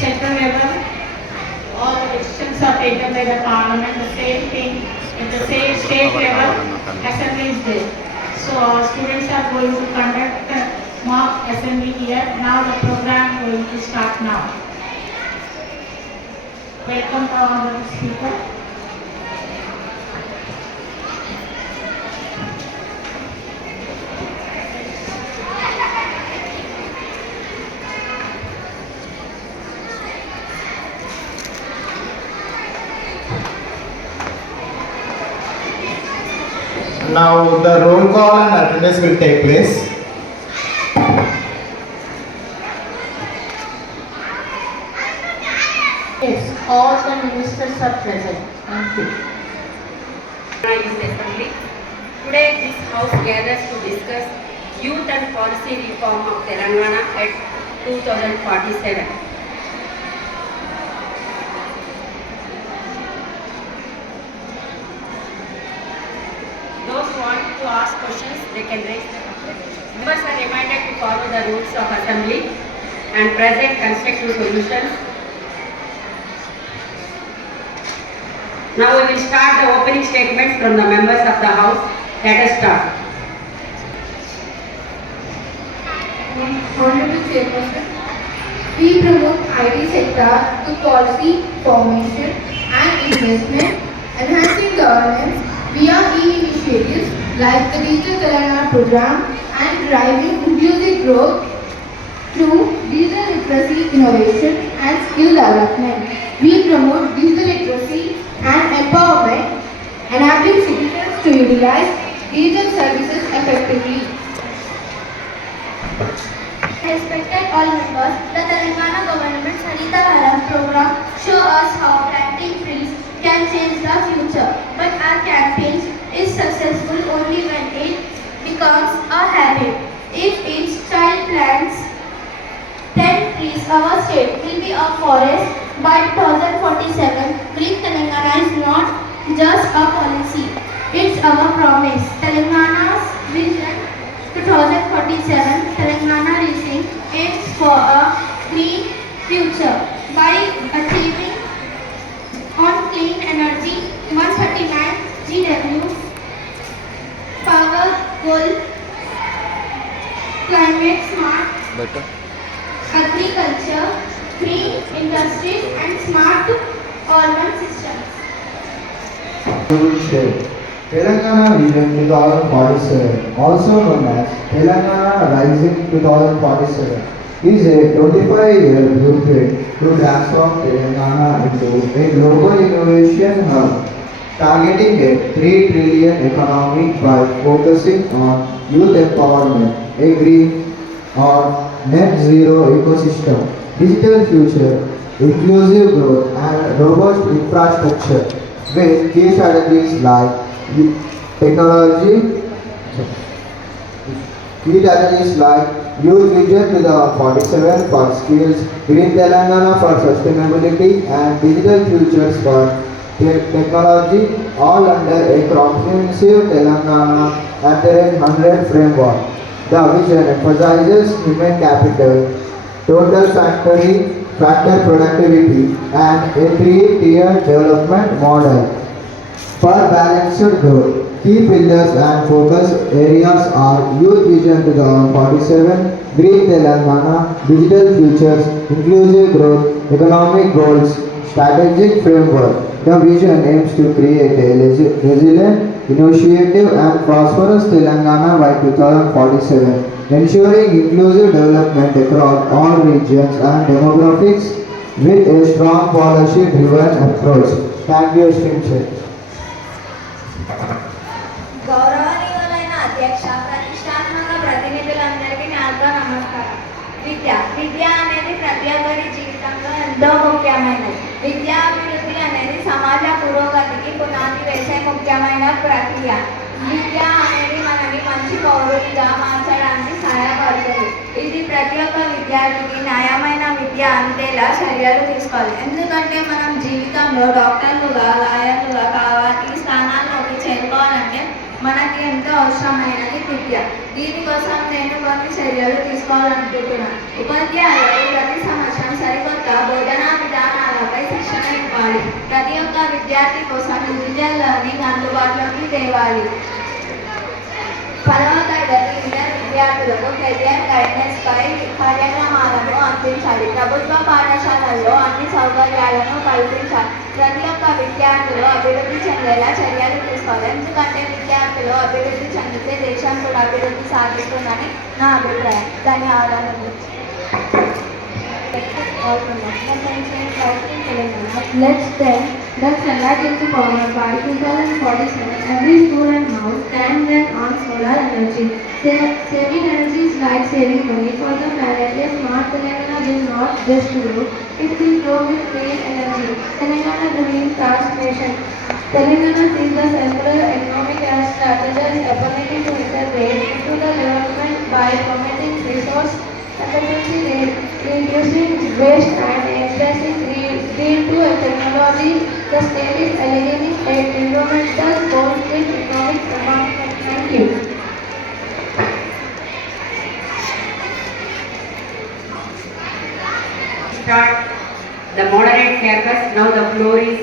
central level, all the decisions are taken by the parliament. The same thing at the same state level, assembly is there. So our students are going to conduct mock assembly here. Now the program is going to start now. Welcome to our speaker. Now the roll call and attendance will take place. Yes, all the ministers are present. Thank you. Assembly. Today this house gathers to discuss youth and policy reform of Telangana at 2047. Those who want to ask questions, they can raise their hand. Members are reminded to follow the rules of assembly and present constructive solutions. Now we will start the opening statements from the members of the house. Let us start. Honorable Chairperson, we promote IT sector to policy formation and investment, enhancing governance via e-initiatives like the Digital Telangana program and driving inclusive growth through digital literacy, innovation and skill development. We promote digital literacy and empowerment, enabling citizens to utilize digital services effectively. Respected all members, the Telangana government's Harita Haram program show us how planting trees can change the future. But our campaign is successful only when it becomes a habit. If each child plants 10 trees, our state will be a forest. By 2047, Green Telangana is not just a policy, it's our promise. Telangana's vision 2047, Telangana Rising aims for a green future by achieving on clean energy 139 GW, power goal, climate smart, agriculture, green industries and smart urban systems. Telangana Vision 2047, also known as Telangana Rising 2047, is a 25-year blueprint to transform Telangana into a global innovation hub, targeting a 3 trillion economy by focusing on youth empowerment, a green or net zero ecosystem, digital future, inclusive growth and robust infrastructure with key strategies like technology, key strategies like Youth Vision 2047 for skills, Green Telangana for sustainability and digital futures for technology, all under a comprehensive Telangana at the 100 framework. The vision emphasizes human capital, total factor productivity and a 3-tier development model. For balanced growth, key pillars and focus areas are Youth Vision 2047, Green Telangana, Digital Futures, Inclusive Growth, Economic Goals, Strategic Framework. The vision aims to create a resilient, innovative and prosperous Telangana by 2047, ensuring inclusive development across all regions and demographics with a strong policy-driven approach. Thank you, esteemed Chair. గౌరవనీయులైన అధ్యక్ష ప్రతిష్టాత్మక ప్రతినిధులందరికీ నాతో నమస్కారం. విద్య అనేది ప్రతి ఒక్కరి జీవితంలో ఎంతో ముఖ్యమైనది. విద్యాభివృద్ధి అనేది సమాజ పురోగతికి పునాది వేసే ముఖ్యమైన ప్రక్రియ. విద్య అనేది మనని మంచి పౌరులుగా మార్చడానికి సహాయపడుతుంది. ఇది ప్రతి ఒక్క విద్యార్థికి న్యాయమైన విద్య అందేలా చర్యలు తీసుకోవాలి. ఎందుకంటే మనం జీవితంలో డాక్టర్లుగా, లాయర్లుగా కావాలి స్థానాల్లోకి చేరుకోవాలంటే మనకి ఎంతో అవసరమైనది విద్య. దీనికోసం నేను కొన్ని చర్యలు తీసుకోవాలనుకుంటున్నాను. ఉపాధ్యాయులు ప్రతి సంవత్సరం సరికొత్త బోధన కావాలి. ప్రతి ఒక్క విద్యార్థి కోసం డిజిటల్ లెర్నింగ్ అందుబాటులోకి తేవాలి. 10వ తరగతి ఇంటర్ విద్యార్థులకు కెరియర్ గైడెన్స్ పై కార్యక్రమాలను అందించాలి. ప్రభుత్వ పాఠశాలల్లో అన్ని సౌకర్యాలను కల్పించాలి. ప్రతి ఒక్క విద్యార్థులు అభివృద్ధి చెందేలా చర్యలు తీసుకోవాలి. ఎందుకంటే విద్యార్థులు అభివృద్ధి చెందితే దేశం కూడా అభివృద్ధి సాధిస్తుందని నా అభిప్రాయం. ధన్యవాదాలు. Let's enlighten to power by 2047. Every school and house can run on solar energy. Saving energy is like saving money for the planet. If not, Telangana will not just grow. It will grow with clean energy. Telangana Green Transformation. Telangana sees the circular economic and strategized ability to integrate into the development by promoting resource efficiency, reducing waste and embracing green to technology. The state is aligning environmental goals with economic development. Thank you. Start the moderate caucus. Now the floor is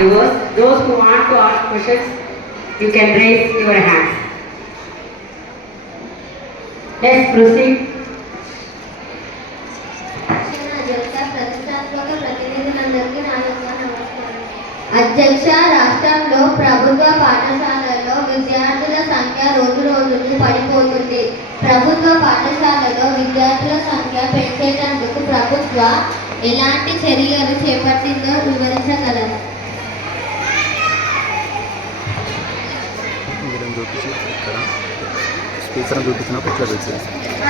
yours. Those who want to ask questions, you can raise your hands. Let's proceed. అధ్యక్ష, రాష్ట్రంలో ప్రభుత్వ పాఠశాలల్లో విద్యార్థుల సంఖ్య రోజు రోజుకు పడిపోతుంది. ప్రభుత్వ పాఠశాలలో విద్యార్థుల సంఖ్య పెంచేటందుకు ప్రభుత్వ ఎలాంటి చర్యలు చేపట్టిందో వివరించగలరు?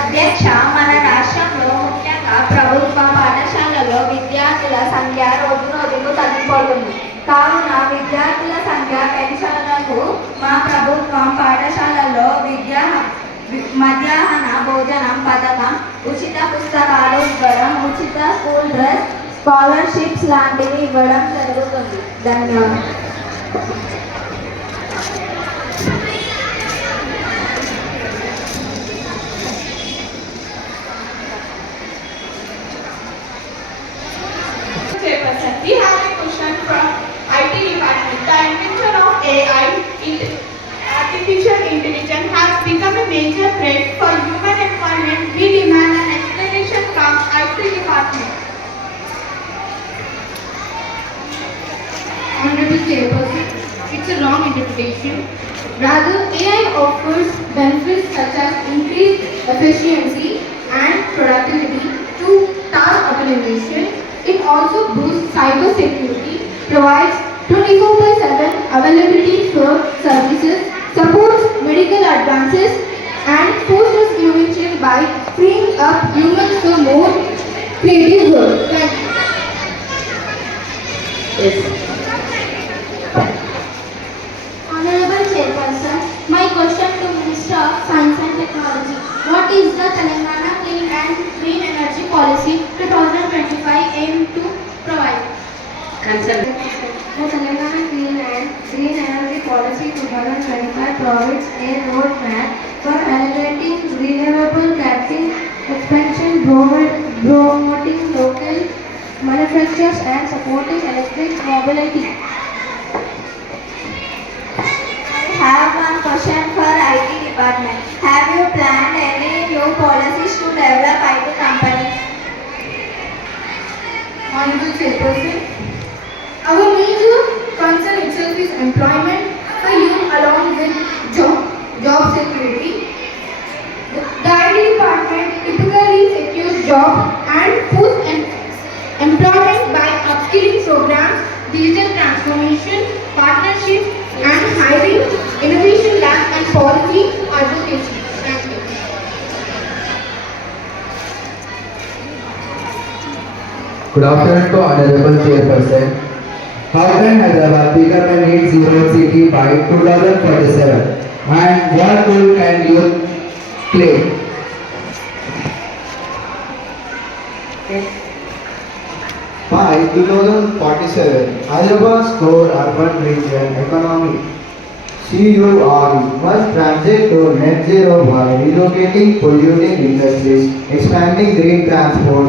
అధ్యక్ష, మన రాష్ట్రంలో ముఖ్యంగా ప్రభుత్వ పాఠశాలలో విద్యార్థుల సంఖ్య రోజు రోజుకు తగ్గిపోతుంది. కావున విద్యార్థుల సంఖ్య పెంచాలకు మా ప్రభుత్వం పాఠశాలలో మధ్యాహ్న భోజనం పథకం, ఉచిత పుస్తకాలు ఇవ్వడం, ఉచిత స్కూల్ డ్రెస్, స్కాలర్షిప్స్ లాంటివి ఇవ్వడం జరుగుతుంది. ధన్యవాదాలు. We have a question from IT department. The invention of AI, artificial intelligence, has become a major threat for human employment. We demand an explanation from IT department. Honorable Chairperson, it's a wrong interpretation. Rather, AI offers benefits such as increased efficiency and productivity through task automation. It also boosts cyber security, provides 24/7 availability for services, supports medical advances, and fosters innovation by freeing up humans for more creative work. Thank you. Yes. Honorable Chairperson, my question to Minister of Science and Technology. What is the Telangana Clean and Green Energy Policy 2025 aim to provide? Concern. The Telangana Clean and Green Energy Policy 2025 provides a roadmap for elevating renewable capacity expansion, promoting local manufacturers and supporting electric mobility. I have one question for IT department. Have you planned any new policies to develop IT companies? Honorable Chairperson, our major concern itself is employment for youth along with job security. The IT department typically secures job and boosts employment by upskilling programs, digital transformation, partnerships, and hiring, innovation labs, and policy advocacy. Thank you. Good afternoon to Honorable Chairperson. How can Hyderabad become a net zero city by 2047? And what role can youth play? Yes. By 2047, Hyderabad's core urban region economy CUR must transit to net zero by relocating polluting industries, expanding green transport,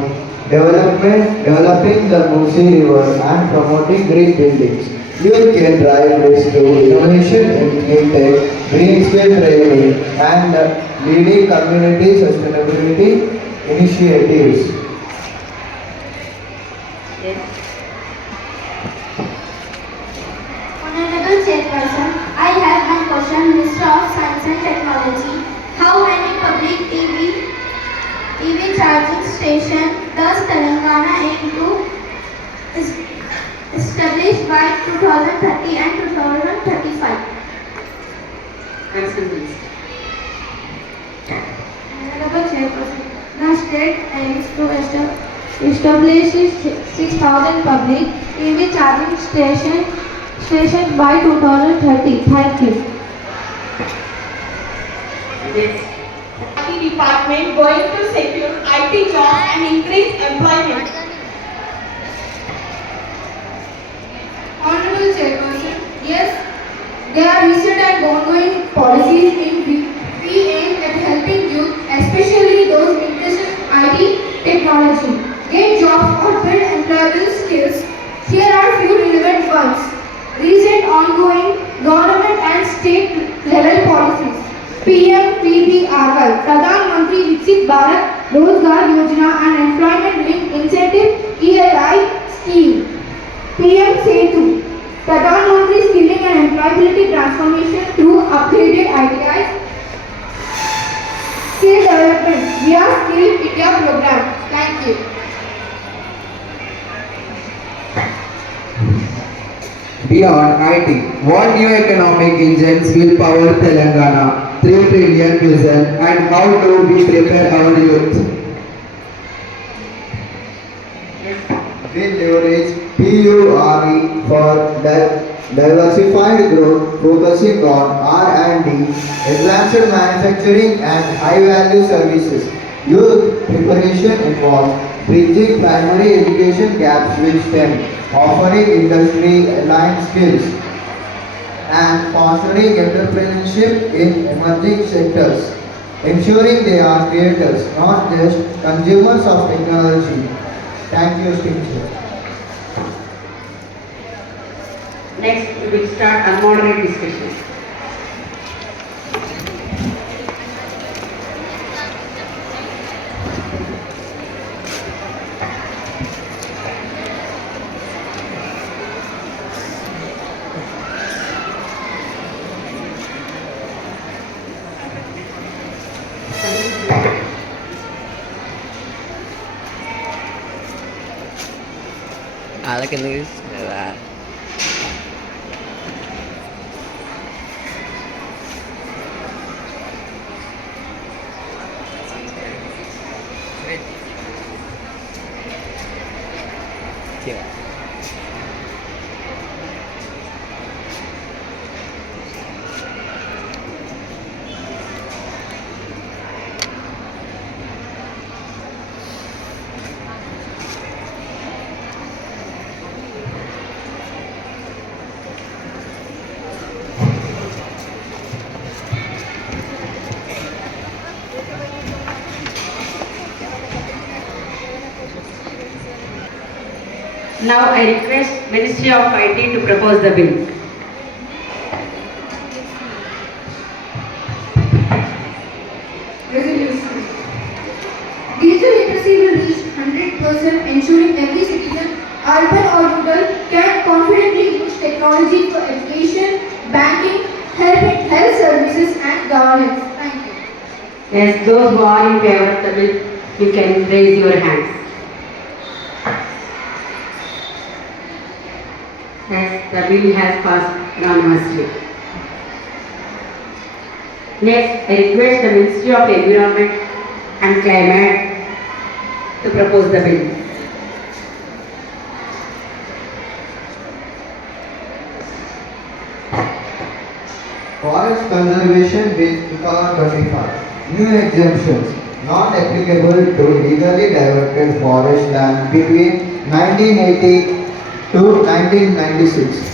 developing the Musi River and promoting green buildings. Youth can drive this through innovation in clean tech, green skill training, and leading community sustainability initiatives. Yes. Honorable Chairperson, I have one question, Minister of Science and Technology. How many public EV charging stations does Telangana aim to es- establish by 2030 and 2035? Answer please. Honorable Chairperson, the state aims to establish 6,000 public EV charging stations by 2030. Thank you. Yes. IT department going to secure IT jobs and increase employment. Honorable Chairperson, yes, there are recent and ongoing policies in we aim at helping youth, especially those interested in IT technology, get jobs or build employable skills. Here are few relevant ones. Recent ongoing government and state level policies. PMVBRY, Pradhan Mantri Viksit Bharat Rozgar Yojana and Employment Linked Incentive ELI scheme. PM Setu, Pradhan Mantri Skilling and Employability Transformation through upgraded ITIs. Skill Development via Skill India program. Thank you. Beyond IT, what new economic engines will power Telangana 3 trillion vision and how do we prepare our youth? We leverage PURE for diversified growth focusing on R&D, advanced manufacturing and high-value services. Youth preparation involves bridging primary education gaps with STEM, offering industry-aligned skills, and fostering entrepreneurship in emerging sectors, ensuring they are creators, not just consumers of technology. Thank you, teacher. Next, we will start unmoderated discussion. Anak ini lah. Siapa? Now I request Ministry of IT to propose the bill. Resolution. Digital literacy will reach 100%, ensuring every citizen, urban or rural, can confidently use technology for education, banking, health services, and governance. Thank you. Yes, those who are in favor of the bill, you can raise your hands. Yes, the bill has passed unanimously. Next, I request the Ministry of Environment and Climate to propose the bill. Forest Conservation Bill 2025. New exemptions not applicable to legally diverted forest land between 1980 to 1996.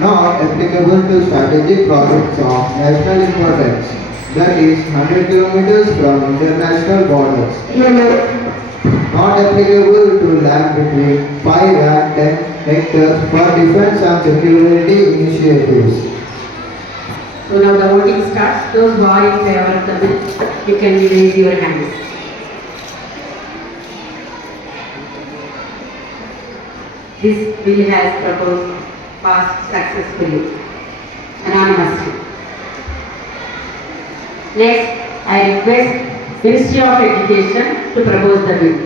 Not applicable to strategic projects of national importance, that is 100 kilometers from international borders. Not not applicable to land between 5 and 10 hectares for defense and security initiatives. So now the voting starts. Those who are in favor of the bill, you can raise your hands. This bill has proposed passed successfully, anonymously. Next, I request Ministry of Education to propose the bill.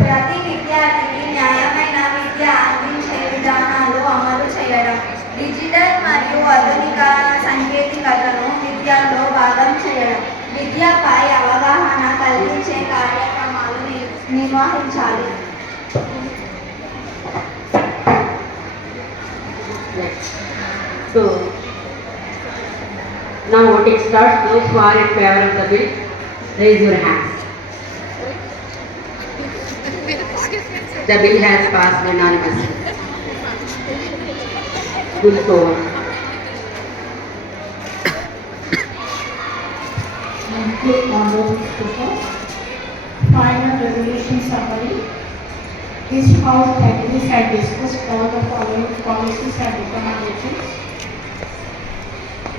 ప్రతి విద్యార్థికి న్యాయమైన విద్య అందించే విధానాలు అమలు చేయడం, digital మరియు ఆధునిక సాంకేతికతను విద్యలో భాగం చేయడం, విద్యపై అవగాహన కల్పించే కార్యక్రమాలు నిర్వహించాలి. So, now voting starts. Those who are in favor of the bill, raise your hands. The bill has passed unanimously. Good forward. Thank you, honorable speakers. Final resolution summary. This House agrees and discussed all the following policies and recommendations.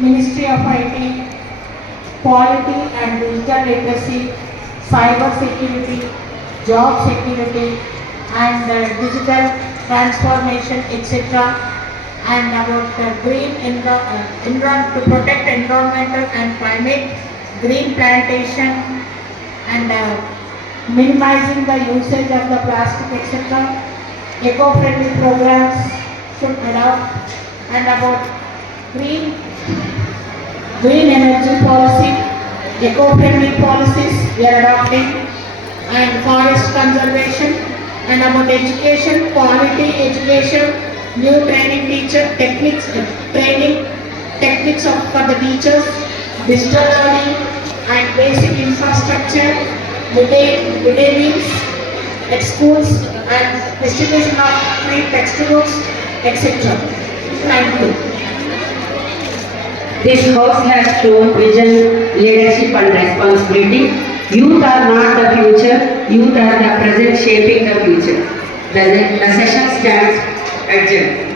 Ministry of IT, quality and digital literacy, cyber security, job security, and digital transformation, etc. And about green to protect environmental and climate, green plantation, and minimizing the usage of the plastic, etc. Eco-friendly programs should adopt, and about green energy policy, eco-friendly policies we are adopting, and forest conservation, and about education, quality education, new training teacher techniques, for the teachers, digital learning and basic infrastructure, midday meals at schools, and distribution of free textbooks, etc. Thank you. This House has shown vision, leadership and responsibility. Youth are not the future, youth are the present shaping the future. The session stands adjourned.